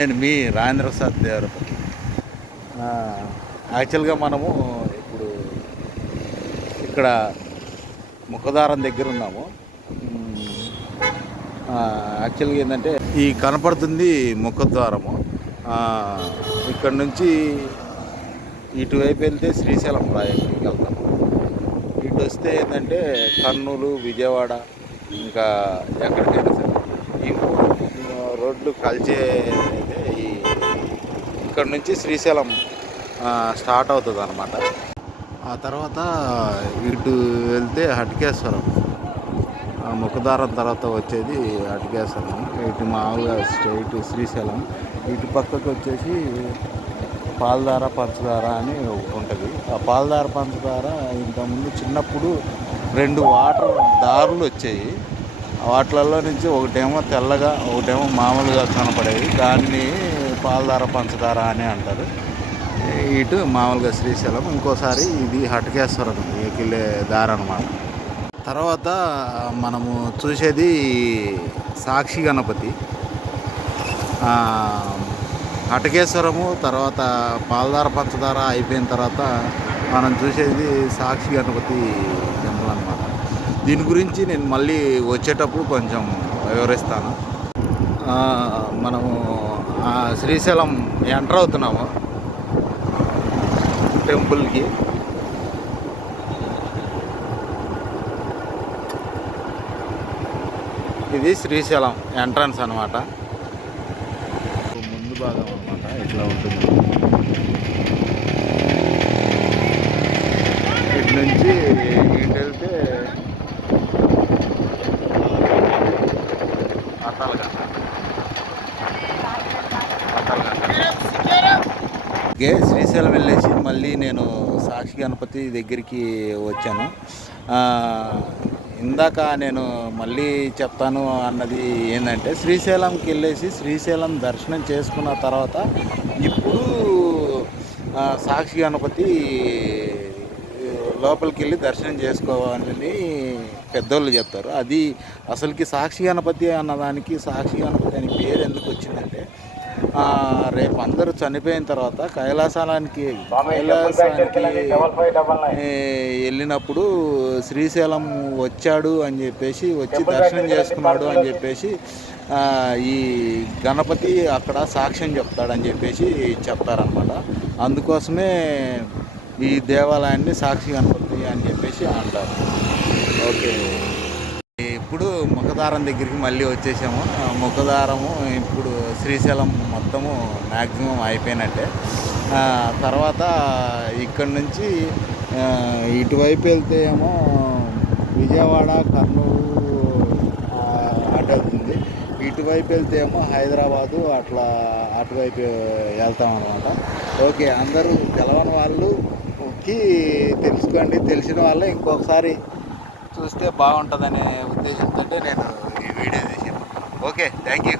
నేను మీ రాజేంద్ర ప్రసాద్ దేవరపల్లి. యాక్చువల్గా మనము ఇప్పుడు ఇక్కడ ముఖదారం దగ్గర ఉన్నాము. యాక్చువల్గా ఏంటంటే ఈ కనపడుతుంది ముఖద్వారము. ఇక్కడ నుంచి ఇటువైపు వెళ్తే శ్రీశైలం ప్రాజెక్టుకి వెళ్తాము. ఇటు వస్తే ఏంటంటే కర్నూలు, విజయవాడ, ఇంకా ఎక్కడికైనా సరే ఈ రోడ్లు కలిసే ఇక్కడ నుంచి శ్రీశైలం స్టార్ట్ అవుతుంది అన్నమాట. ఆ తర్వాత ఇటు వెళ్తే హటికేశ్వరం, ముఖదారం తర్వాత వచ్చేది హటికేశ్వరం. ఇటు మామూలుగా స్ట్రైట్ శ్రీశైలం. ఇటు పక్కకు వచ్చేసి పాలధార, పంచదార అని ఒకటి ఉంటుంది. ఆ పాలధార, పంచదార ఇంతకుముందు చిన్నప్పుడు 2 వాటర్ దారులు వచ్చాయి. వాటిలలో నుంచి ఒకటేమో తెల్లగా, ఒకటేమో మామూలుగా కనపడేవి. దాన్ని పాలధార, పంచదార అని అంటారు. ఇటు మామూలుగా శ్రీశైలం. ఇంకోసారి ఇది హటికేశ్వరం వెళ్ళే దారి అన్నమాట. తర్వాత మనము చూసేది సాక్షి గణపతి. హటికేశ్వరము తర్వాత పాలధార, పంచదార అయిపోయిన తర్వాత మనం చూసేది సాక్షి గణపతి టెంపుల్ అన్నమాట. దీని గురించి నేను మళ్ళీ వచ్చేటప్పుడు కొంచెం వివరిస్తాను. మనము శ్రీశైలం ఎంటర్ అవుతున్నాము టెంపుల్కి. ఇది శ్రీశైలం ఎంట్రన్స్ అన్నమాట. ముందు భాగం అన్నమాట ఇట్లా ఉంటుంది. ఇటు నుంచి ఇటు వెళ్తే శ్రీశైలం వెళ్ళేసి మళ్ళీ నేను సాక్షి గణపతి దగ్గరికి వచ్చాను. ఇందాక నేను మళ్ళీ చెప్తాను అన్నది ఏంటంటే, శ్రీశైలంకి వెళ్ళేసి శ్రీశైలం దర్శనం చేసుకున్న తర్వాత ఇప్పుడు సాక్షి గణపతి లోపలికి వెళ్ళి దర్శనం చేసుకోవాలని పెద్దోళ్ళు చెప్తారు. అది అసలుకి సాక్షి గణపతి అన్నదానికి సాక్షి గణపతి అని పేరు ఎందుకు వచ్చిందంటే, రేపు అందరూ చనిపోయిన తర్వాత కైలాసానికి వెళ్ళినప్పుడు శ్రీశైలం వచ్చాడు అని చెప్పేసి, వచ్చి దర్శనం చేసుకున్నాడు అని చెప్పేసి ఈ గణపతి అక్కడ సాక్ష్యం చెప్తాడని చెప్పేసి చెప్తారనమాట. అందుకోసమే ఈ దేవాలయాన్ని సాక్షి గణపతి అని చెప్పేసి అంటారు. ఓకే, ఇప్పుడు ముఖదారం దగ్గరికి మళ్ళీ వచ్చేసాము. ముఖదారము ఇప్పుడు శ్రీశైలం మొత్తము మ్యాక్సిమం అయిపోయినట్టే. తర్వాత ఇక్కడి నుంచి ఇటువైపు వెళ్తే ఏమో విజయవాడ, కర్నూలు అటు వెళ్తుంది. ఇటువైపు వెళ్తే ఏమో హైదరాబాదు, అట్లా అటువైపు వెళ్తామన్నమాట. ఓకే, అందరూ తెలవని వాళ్ళకి తెలుసుకోండి, తెలిసిన వాళ్ళే ఇంకొకసారి చూస్తే బాగుంటుందనే ఉద్దేశంతో నేను ఈ వీడియో చేశాను. Okay, thank you.